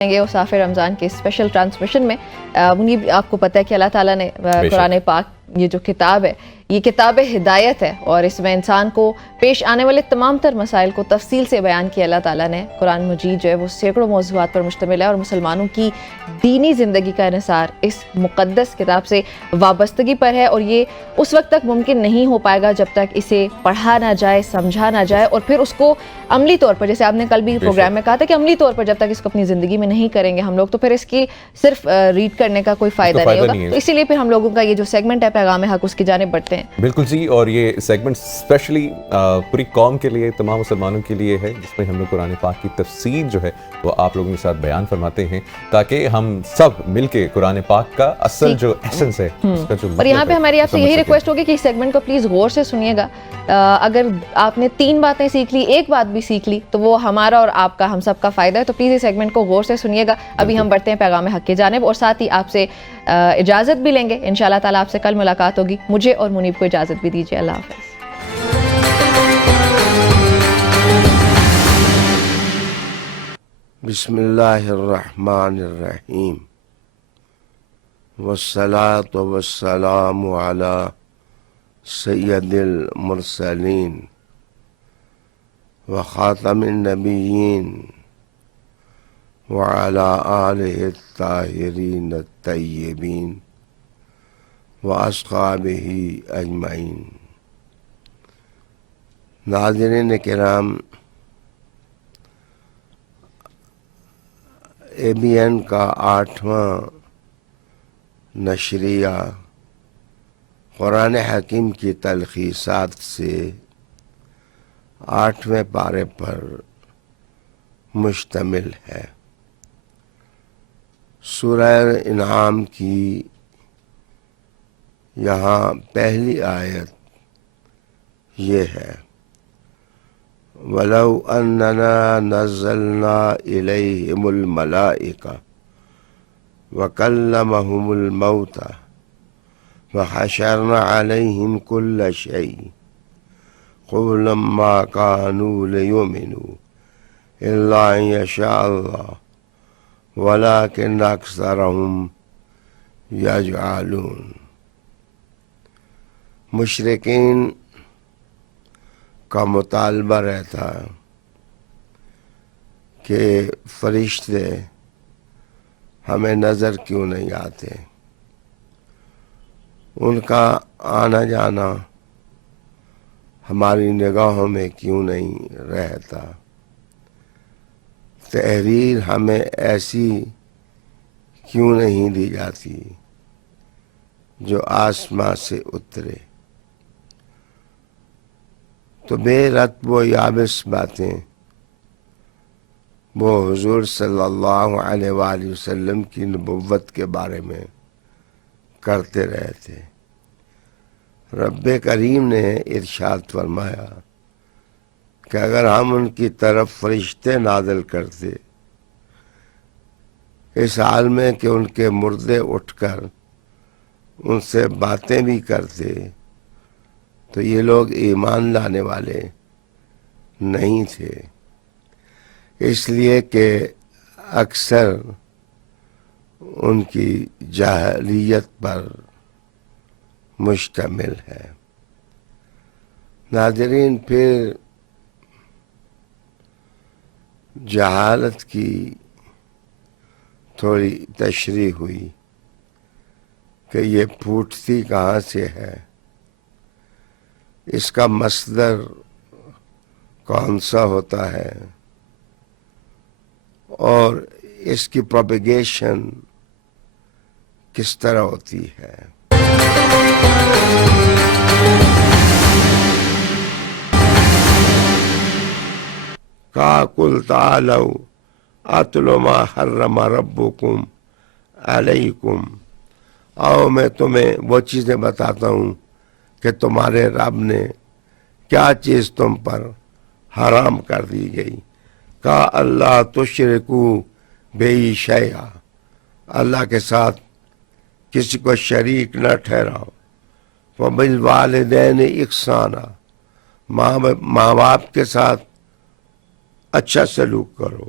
گے وصاف رمضان کے special transmission میں۔ منیب، آپ کو پتہ ہے کہ اللہ تعالیٰ نے قرآن پاک یہ جو کتاب ہے یہ کتاب ہدایت ہے، اور اس میں انسان کو پیش آنے والے تمام تر مسائل کو تفصیل سے بیان کیا اللہ تعالیٰ نے۔ قرآن مجید جو ہے وہ سینکڑوں موضوعات پر مشتمل ہے، اور مسلمانوں کی دینی زندگی کا انحصار اس مقدس کتاب سے وابستگی پر ہے، اور یہ اس وقت تک ممکن نہیں ہو پائے گا جب تک اسے پڑھا نہ جائے، سمجھا نہ جائے، اور پھر اس کو عملی طور پر، جیسے آپ نے کل بھی پروگرام میں کہا تھا کہ عملی طور پر جب تک اس کو اپنی زندگی میں نہیں کریں گے ہم لوگ، تو پھر اس کی صرف ریڈ کرنے کا کوئی فائدہ نہیں ہوگا۔ تو اسی لیے پھر ہم لوگوں کا یہ جو سیگمنٹ ہے پیغام حق، اس کی جانب بڑھتے ہیں۔ بالکل جی، اور یہ سیگمنٹ اسپیشلی پوری قوم کے لیے، تمام مسلمانوں کے لیے ہے، جس میں ہم لوگ قرآن پاک کی تفسیر جو ہے وہ آپ لوگوں کے ساتھ بیان فرماتے ہیں، تاکہ ہم سب مل کے قرآن پاک کا اصل جو ایسنس ہے اس کا جو اور یہاں پہ ہماری آپ سے یہی ریکویسٹ ہوگی کہ اس سیگمنٹ کو پلیز غور سے سنیے گا۔ اگر آپ نے 3 باتیں سیکھ لی، ایک بات بھی سیکھ لی، تو وہ ہمارا اور آپ کا، ہم سب کا فائدہ ہے۔ تو پلیز اس سیگمنٹ کو غور سے سنیے گا۔ ابھی ہم بڑھتے ہیں پیغام حق کی جانب، اور ساتھ ہی آپ سے اجازت بھی لیں گے انشاءاللہ تعالیٰ۔ آپ سے کل ملاقات ہوگی۔ مجھے اور منیب کو اجازت بھی دیجیے۔ اللہ حافظ۔ بسم اللہ الرحمن الرحیم، والصلاة والسلام علی سید المرسلین وخاتم النبیین وعلی آلہ الطاہرین الطیبین واصحابہ اجمعین۔ ناظرین کرام، اے بی این کا 8واں نشریہ قرآن حکیم کی تلخیصات سے 8ویں پارے پر مشتمل ہے۔ سورہ انعام کی یہاں پہلی آیت یہ ہے، وَلَوْ أَنَّنَا نَزَّلْنَا إِلَيْهِمُ الْمَلَائِكَةَ وَكَلَّمَهُمُ الْمَوْتَى وَحَشَرْنَا عَلَيْهِمْ كُلَّ شَيْءٍ قُلْ مَا كَانُوا لِيُؤْمِنُوا إِلَّا أَن يَشَاءَ اللَّهُ وَلَكِنَّ أَكْثَرَهُمْ يَجْهَلُونَ۔ مشرکین کا مطالبہ رہتا کہ فرشتے ہمیں نظر کیوں نہیں آتے، ان کا آنا جانا ہماری نگاہوں میں کیوں نہیں رہتا، تحریر ہمیں ایسی کیوں نہیں دی جاتی جو آسمان سے اترے۔ تو بے رتب و یابس باتیں وہ حضور صلی اللہ علیہ وآلہ وسلم کی نبوت کے بارے میں کرتے رہے تھے۔ رب کریم نے ارشاد فرمایا کہ اگر ہم ان کی طرف فرشتے نازل کرتے اس حال میں کہ ان کے مردے اٹھ کر ان سے باتیں بھی کرتے، تو یہ لوگ ایمان لانے والے نہیں تھے، اس لیے کہ اکثر ان کی جاہلیت پر مشتمل ہے۔ ناظرین، پھر جہالت کی تھوڑی تشریح ہوئی کہ یہ پھوٹتی کہاں سے ہے، اس کا مصدر کون سا ہوتا ہے، اور اس کی پروپیگیشن کس طرح ہوتی ہے۔ کہا قل تعالوا اتل ما حرم ربکم علیکم، آؤ میں تمہیں وہ چیزیں بتاتا ہوں کہ تمہارے رب نے کیا چیز تم پر حرام کر دی گئی۔ کہا اللہ تشرکو بی شیئا، اللہ کے ساتھ کسی کو شریک نہ ٹھہراؤ۔ وبالوالدین احسانا، ماں باپ کے ساتھ اچھا سلوک کرو۔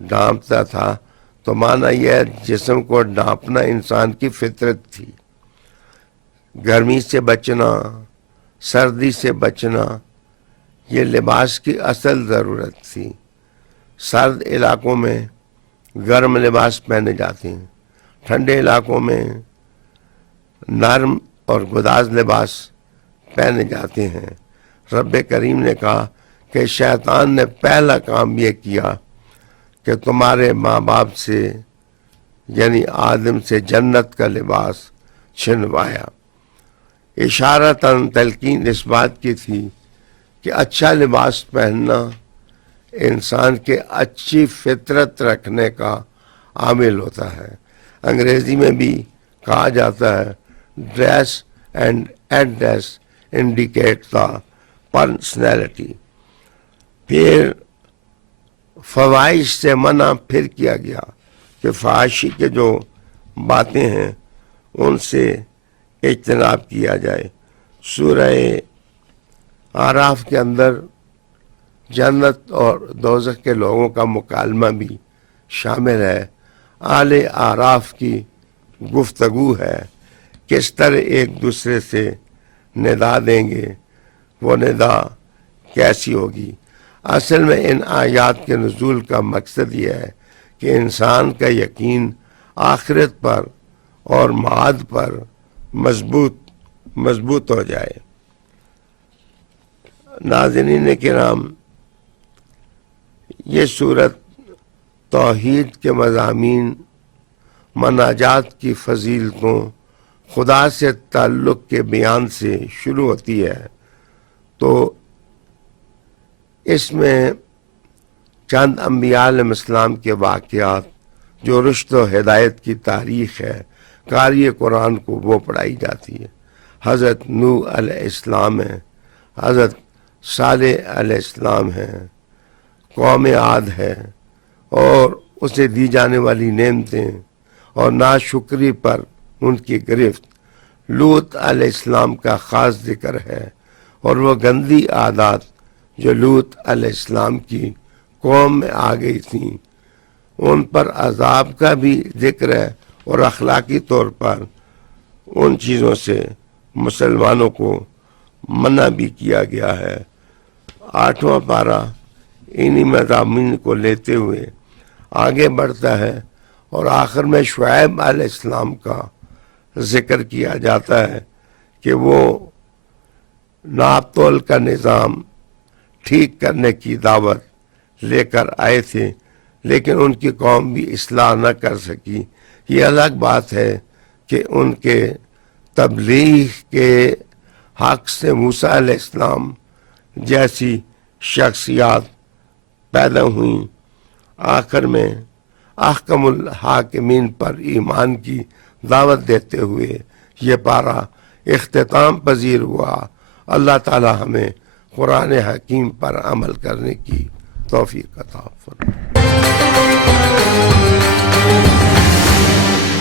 ڈھانپتا تھا تو مانا یہ جسم کو ڈھانپنا انسان کی فطرت تھی. گرمی سے بچنا، سردی سے بچنا، یہ لباس کی اصل ضرورت تھی. سرد علاقوں میں گرم لباس پہنے جاتے ہیں، ٹھنڈے علاقوں میں نرم اور گداز لباس پہنے جاتے ہیں. رب کریم نے کہا کہ شیطان نے پہلا کام یہ کیا کہ تمہارے ماں باپ سے یعنی آدم سے جنت کا لباس چھنوایا. اشارتاً تلقین اس بات کی تھی کہ اچھا لباس پہننا انسان کے اچھی فطرت رکھنے کا عامل ہوتا ہے. انگریزی میں بھی کہا جاتا ہے dress and address indicate the personality. پھر فواہش سے منع پھر کیا گیا کہ فحاشی کے جو باتیں ہیں ان سے اجتناب کیا جائے. سورہ اعراف کے اندر جنت اور دوزخ کے لوگوں کا مکالمہ بھی شامل ہے. اہل اعراف کی گفتگو ہے کس طرح ایک دوسرے سے ندا دیں گے، وہ ندا کیسی ہوگی. اصل میں ان آیات کے نزول کا مقصد یہ ہے کہ انسان کا یقین آخرت پر اور معاد پر مضبوط ہو جائے. ناظرین کرام، یہ صورت توحید کے مضامین، مناجات کی فضیلتوں، خدا سے تعلق کے بیان سے شروع ہوتی ہے. تو اس میں چند انبیاء علیہ السلام کے واقعات جو رشد و ہدایت کی تاریخ ہے، قاری قرآن کو وہ پڑھائی جاتی ہے. حضرت نوح علیہ السلام ہے، حضرت صالح علیہ السلام ہے، قوم عاد ہے اور اسے دی جانے والی نعمتیں اور ناشکری پر ان کی گرفت. لوط علیہ السلام کا خاص ذکر ہے اور وہ گندی عادات جو لوط علیہ السلام کی قوم میں آ گئی تھیں ان پر عذاب کا بھی ذکر ہے اور اخلاقی طور پر ان چیزوں سے مسلمانوں کو منع بھی کیا گیا ہے. 8واں پارہ انہی مضامین کو لیتے ہوئے آگے بڑھتا ہے اور آخر میں شعیب علیہ السلام کا ذکر کیا جاتا ہے کہ وہ ناپ تول کا نظام ٹھیک کرنے کی دعوت لے کر آئے تھے لیکن ان کی قوم بھی اصلاح نہ کر سکی. یہ الگ بات ہے کہ ان کے تبلیغ کے حق سے موسیٰ علیہ السلام جیسی شخصیات پیدا ہوئیں. آخر میں احکم الحاکمین پر ایمان کی دعوت دیتے ہوئے یہ پارہ اختتام پذیر ہوا. اللہ تعالی ہمیں قرآن حکیم پر عمل کرنے کی توفیق عطا فرمائے.